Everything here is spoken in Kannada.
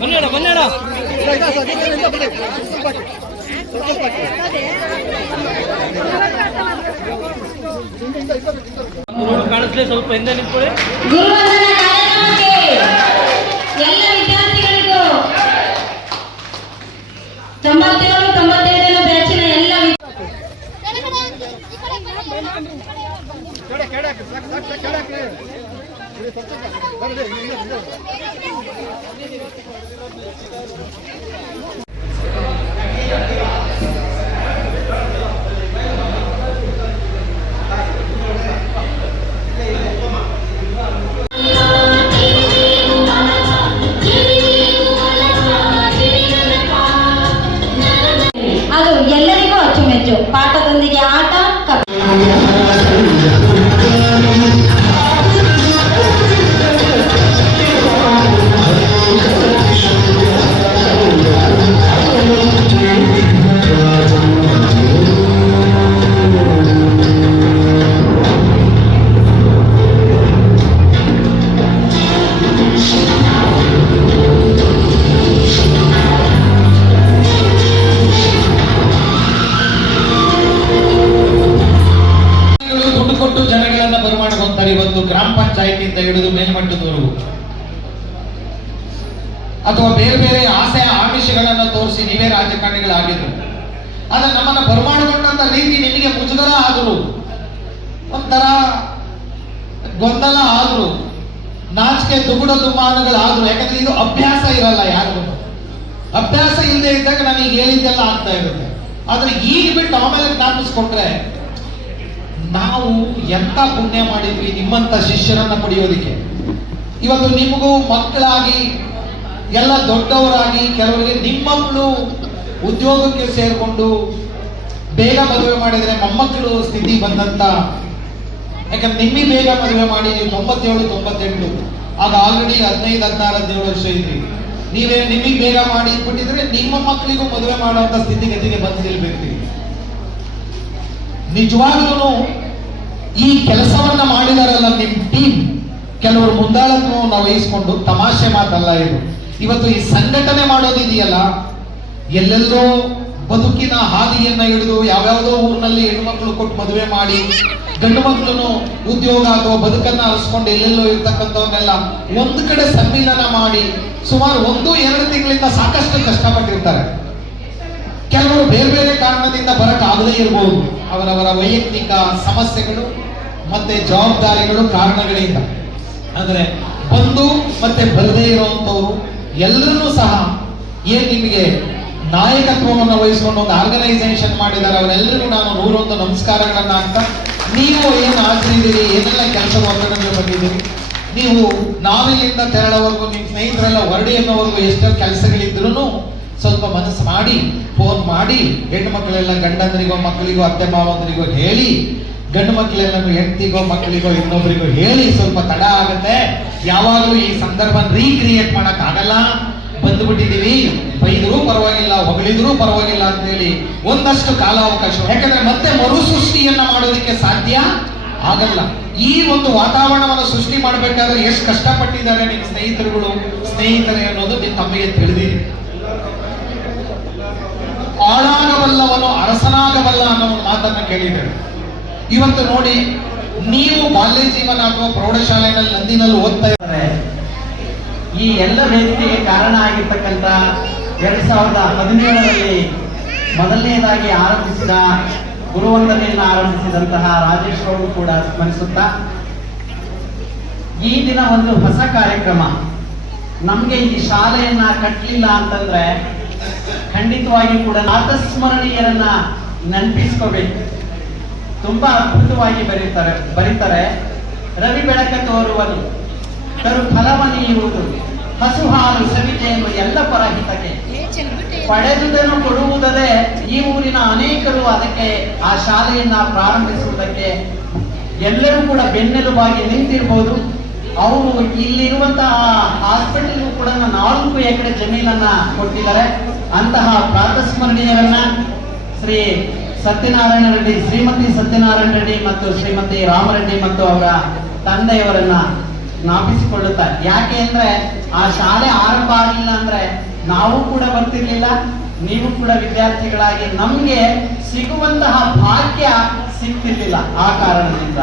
ಬನ್ನೇಡ ಬನ್ನೇಡ ರೋಡ್ ಕಾಣಿಸ್ಲಿ ಸ್ವಲ್ಪ ಹಿಂದೆ ನಿಂತ್ಕೊಳ್ಳಿ. ಎಲ್ಲ ವಿದ್ಯಾರ್ಥಿಗಳಿಗೂ ತೊಂಬತ್ತೇಳು ತೊಂಬತ್ತೈದನೇ ಬ್ಯಾಚಿನ ಎಲ್ಲ ವಿದ್ಯಾರ್ಥಿ- ಅದು ಎಲ್ಲರಿಗೂ ಅಚ್ಚುಮೆಚ್ಚು ಪಾಠದೊಂದಿಗೆ ಹಿಡಿದು ಮೇಲ್ಮಟ್ಟದವರೆಗೂ. ಅಥವಾ ಬೇರೆ ಬೇರೆ ಆಸೆ, ಆಮಿಷಗಳನ್ನು ತೋರಿಸಿ ನೀವೇ ರಾಜಕಾರಣಿಗಳಾಗಿದ್ರು. ಆದ್ರೆ ನಮ್ಮನ್ನ ಬರಮಾಡಿಕೊಂಡಂತ ರೀತಿ ನಿಮಗೆ ಮುಜುಗರ ಆದ್ರು. ಒಂಥರ ಗೊಂದಲ ಆದ್ರು. ನಾಚಿಕೆ ದುಗುಡ ದುಮಾನಗಳಾದ್ರು ಯಾಕಂದ್ರೆ ಇದು ಅಭ್ಯಾಸ ಇರಲ್ಲ ಯಾರಿಗೂ. ಅಭ್ಯಾಸ ಇಲ್ಲದೆ ಇದ್ದಾಗ ನಾನು ಈಗ ಹೇಳಿದ್ದೆಲ್ಲ ಆಗ್ತಾ ಇರುತ್ತೆ. ಆದ್ರೆ ಈಗ ಬಿಟ್ಟು ಆಮೇಲೆ ಜ್ಞಾಪಿಸ್ಕೊಂಡ್ರೆ ನಾವು ಎಂತ ಪುಣ್ಯ ಮಾಡಿದ್ವಿ ನಿಮ್ಮಂತ ಶಿಷ್ಯರನ್ನ ಪಡೆಯೋದಿಕ್ಕೆ. ಇವತ್ತು ನಿಮಗೂ ಮಕ್ಕಳಾಗಿ, ಎಲ್ಲ ದೊಡ್ಡವರಾಗಿ, ಕೆಲವರಿಗೆ ನಿಮ್ಮ ಮಕ್ಕಳು ಉದ್ಯೋಗಕ್ಕೆ ಸೇರಿಕೊಂಡು ಬೇಗ ಮದುವೆ ಮಾಡಿದ್ರೆ ಮೊಮ್ಮಕ್ಕಳು ಸ್ಥಿತಿ ಬಂದಂತ, ಯಾಕಂದ್ರೆ ನಿಮ್ಮಿ ಬೇಗ ಮದುವೆ ಮಾಡಿ ನೀವು ತೊಂಬತ್ತೇಳು, ತೊಂಬತ್ತೆಂಟು, ಆಗ ಆಲ್ರೆಡಿ ಹದಿನೈದು, ಹದಿನಾರು, ಹದಿನೇಳು ವರ್ಷ ಇದ್ರಿ. ನೀವೇ ನಿಮಗೆ ಬೇಗ ಮಾಡಿ ಇಟ್ಬಿಟ್ಟಿದ್ರೆ ನಿಮ್ಮ ಮಕ್ಕಳಿಗೂ ಮದುವೆ ಮಾಡುವಂತ ಸ್ಥಿತಿಗತಿಗೆ ಬಂದಿರ್ಬೇಕು ನಿಜವಾಗ್ಲೂ ಈ ಕೆಲಸವನ್ನ ಮಾಡಿದಾರಲ್ಲ ನಿಮ್ ಟೀಮ್ ಕೆಲವರು ನಾವು ವಹಿಸ್ಕೊಂಡು ತಮಾಷೆ ಮಾತಲ್ಲ ಇದು. ಇವತ್ತು ಈ ಸಂಘಟನೆ ಮಾಡೋದಿದೆಯಲ್ಲ ಎಲ್ಲೆಲ್ಲೋ ಬದುಕಿನ ಹಾದಿಯನ್ನ ಹಿಡಿದು ಯಾವ್ಯಾವುದೋ ಊರಿನಲ್ಲಿ ಹೆಣ್ಮಕ್ಳು ಕೊಟ್ಟು ಮದುವೆ ಮಾಡಿ ಗಂಡು ಮಕ್ಕಳು ಉದ್ಯೋಗ ಅಥವಾ ಬದುಕನ್ನ ಅರಸ್ಕೊಂಡು ಎಲ್ಲೆಲ್ಲೋ ಇರ್ತಕ್ಕಂಥವನ್ನೆಲ್ಲ ಒಂದು ಕಡೆ ಸಮ್ಮಿಲನ ಮಾಡಿ ಸುಮಾರು ಒಂದು, ಎರಡು ತಿಂಗಳಿಂದ ಸಾಕಷ್ಟು ಕಷ್ಟಪಟ್ಟಿರ್ತಾರೆ. ಕೆಲವರು ಬೇರೆ ಬೇರೆ ಕಾರಣದಿಂದ ಬರಕ್ ಆಗದೇ ಇರಬಹುದು ಅವರವರ ವೈಯಕ್ತಿಕ ಸಮಸ್ಯೆಗಳು ಮತ್ತೆ ಜವಾಬ್ದಾರಿಗಳು ಕಾರಣಗಳಿಂದ. ಅಂದ್ರೆ ಬಂದು ಮತ್ತೆ ಬರದೇ ಇರುವಂತವ್ರು ಎಲ್ಲರನ್ನೂ ಸಹ ಏನ್ ನಿಮಗೆ ನಾಯಕತ್ವವನ್ನು ವಹಿಸಿಕೊಂಡು ಒಂದು ಆರ್ಗನೈಸೇಷನ್ ಮಾಡಿದ್ದಾರೆ, ಅವರೆಲ್ಲರಿಗೂ ನಾನು ನೂರೊಂದು ನಮಸ್ಕಾರಗಳನ್ನ ಹಾಕ್ತಾ ನೀವು ಏನು ಆಗ್ತಿದ್ದೀರಿ, ಏನೆಲ್ಲ ಕೆಲಸ ಒತ್ತಡಗಳು ಬಂದಿದ್ದೀರಿ? ನೀವು ನಾವಿಲ್ಲಿಂದ ತೆರಳವರೆಗೂ, ನಿಮ್ಮ ಸ್ನೇಹಿತರೆಲ್ಲ ಹೊರಡಿ ಅನ್ನೋವರೆಗೂ ಎಷ್ಟೋ ಕೆಲಸಗಳಿದ್ರು ಸ್ವಲ್ಪ ಮನಸ್ಸು ಮಾಡಿ ಫೋನ್ ಮಾಡಿ, ಹೆಣ್ಣು ಮಕ್ಕಳೆಲ್ಲ ಗಂಡಂದ್ರಿಗೋ, ಮಕ್ಕಳಿಗೋ, ಅತ್ತೆ ಮಾವಂದ್ರಿಗೋ ಹೇಳಿ, ಗಂಡು ಮಕ್ಕಳೆಲ್ಲ ಹೆಂಡತಿಗೋ, ಮಕ್ಕಳಿಗೋ, ಇನ್ನೊಬ್ರಿಗೋ ಹೇಳಿ ಸ್ವಲ್ಪ ತಡ ಆಗುತ್ತೆ. ಯಾವಾಗಲೂ ಈ ಸಂದರ್ಭ ರೀಕ್ರಿಯೇಟ್ ಮಾಡಕ್ ಆಗಲ್ಲ. ಬಂದ್ಬಿಟ್ಟಿದೀವಿ. ಬೈದರೂ ಪರವಾಗಿಲ್ಲ, ಹೊಗಳಿದ್ರೂ ಪರವಾಗಿಲ್ಲ ಅಂತೇಳಿ ಒಂದಷ್ಟು ಕಾಲಾವಕಾಶ. ಯಾಕಂದ್ರೆ ಮತ್ತೆ ಮರು ಸೃಷ್ಟಿಯನ್ನ ಮಾಡೋದಕ್ಕೆ ಸಾಧ್ಯ ಆಗಲ್ಲ. ಈ ಒಂದು ವಾತಾವರಣವನ್ನು ಸೃಷ್ಟಿ ಮಾಡಬೇಕಾದ್ರೆ ಎಷ್ಟು ಕಷ್ಟಪಟ್ಟಿದ್ದಾರೆ ನಿಮ್ಮ ಸ್ನೇಹಿತರುಗಳು, ಸ್ನೇಹಿತರೆ ಅನ್ನೋದು ನಿಮ್ಮ ತಮಗೆ ತಿಳಿದಿದೆ. ಆಳಾಗಬಲ್ಲವನು ಅರಸನಾಗಬಲ್ಲ ಅನ್ನೋ ಒಂದು ಮಾತನ್ನ ಕೇಳಿದ್ದೇವೆ ಇವತ್ತು ನೋಡಿ, ನೀವು ಬಾಲ್ಯ ಜೀವನ ಅಥವಾ ಪ್ರೌಢಶಾಲೆಯಲ್ಲಿ ನಂದಿನಲ್ಲಿ ಓದ್ತಾ ಇದ್ದಾರೆ. ಈ ಎಲ್ಲ ವ್ಯಕ್ತಿಗೆ ಕಾರಣ ಆಗಿರ್ತಕ್ಕಂಥ ಎರಡ್ ಸಾವಿರದ ಹದಿನೇಳರಲ್ಲಿ ಮೊದಲನೇದಾಗಿ ಆರಂಭಿಸಿದ ಗುರುವಂದನೆಯನ್ನು ಆರಂಭಿಸಿದಂತಹ ರಾಜೇಶ್ ಕೂಡ ಸ್ಮರಿಸುತ್ತಾ, ಈ ದಿನ ಒಂದು ಹೊಸ ಕಾರ್ಯಕ್ರಮ. ನಮ್ಗೆ ಈ ಶಾಲೆಯನ್ನ ಕಟ್ಟಲಿಲ್ಲ ಅಂತಂದ್ರೆ ಖಂಡಿತವಾಗಿ ಕೂಡ ಆತಸ್ಮರಣೀಯರನ್ನ ನೆನಪಿಸ್ಕೋಬೇಕು. ತುಂಬಾ ಅದ್ಭುತವಾಗಿ ಬರೀತಾರೆ ಬರೀತಾರೆ. ರವಿ ಬೆಳಕ ತೋರುವುದು ಕರು ಫಲವನೀಯುವುದು ಹಸು ಹಾಲು ಸವಿತೆಯನ್ನು ಎಲ್ಲ ಪರಹಿತಕ್ಕೆ ಪಡೆದುದನ್ನು ಕೊಡುವುದಲೇ ಈ ಊರಿನ ಅನೇಕರು ಅದಕ್ಕೆ ಆ ಶಾಲೆಯನ್ನ ಪ್ರಾರಂಭಿಸುವುದಕ್ಕೆ ಎಲ್ಲರೂ ಕೂಡ ಬೆನ್ನೆಲುಬಾಗಿ ನಿಂತಿರ್ಬೋದು. ಅವರು ಇಲ್ಲಿರುವಂತಹ ಹಾಸ್ಪಿಟಲ್ ಕೂಡ ನಾಲ್ಕು ಎಕರೆ ಜಮೀನನ್ನ ಕೊಟ್ಟಿದ್ದಾರೆ. ಅಂತಹ ಪ್ರಾತಸ್ಮರಣೀಯರನ್ನ ಶ್ರೀ ಸತ್ಯನಾರಾಯಣ ರೆಡ್ಡಿ, ಶ್ರೀಮತಿ ಸತ್ಯನಾರಾಯಣ ರೆಡ್ಡಿ ಮತ್ತು ಶ್ರೀಮತಿ ರಾಮರೆಡ್ಡಿ ಮತ್ತು ಅವರ ತಂದೆಯವರನ್ನ ಜ್ಞಾಪಿಸಿಕೊಳ್ಳುತ್ತಾರೆ ಯಾಕೆ ಅಂದ್ರೆ ಆ ಶಾಲೆ ಆರಂಭ ಆಗಲಿಲ್ಲ ಅಂದ್ರೆ ನಾವು ಕೂಡ ಬರ್ತಿರ್ಲಿಲ್ಲ, ನೀವು ಕೂಡ ವಿದ್ಯಾರ್ಥಿಗಳಾಗಿ ನಮ್ಗೆ ಸಿಗುವಂತಹ ಭಾಗ್ಯ ಸಿಗ್ತಿರ್ಲಿಲ್ಲ ಆ ಕಾರಣದಿಂದ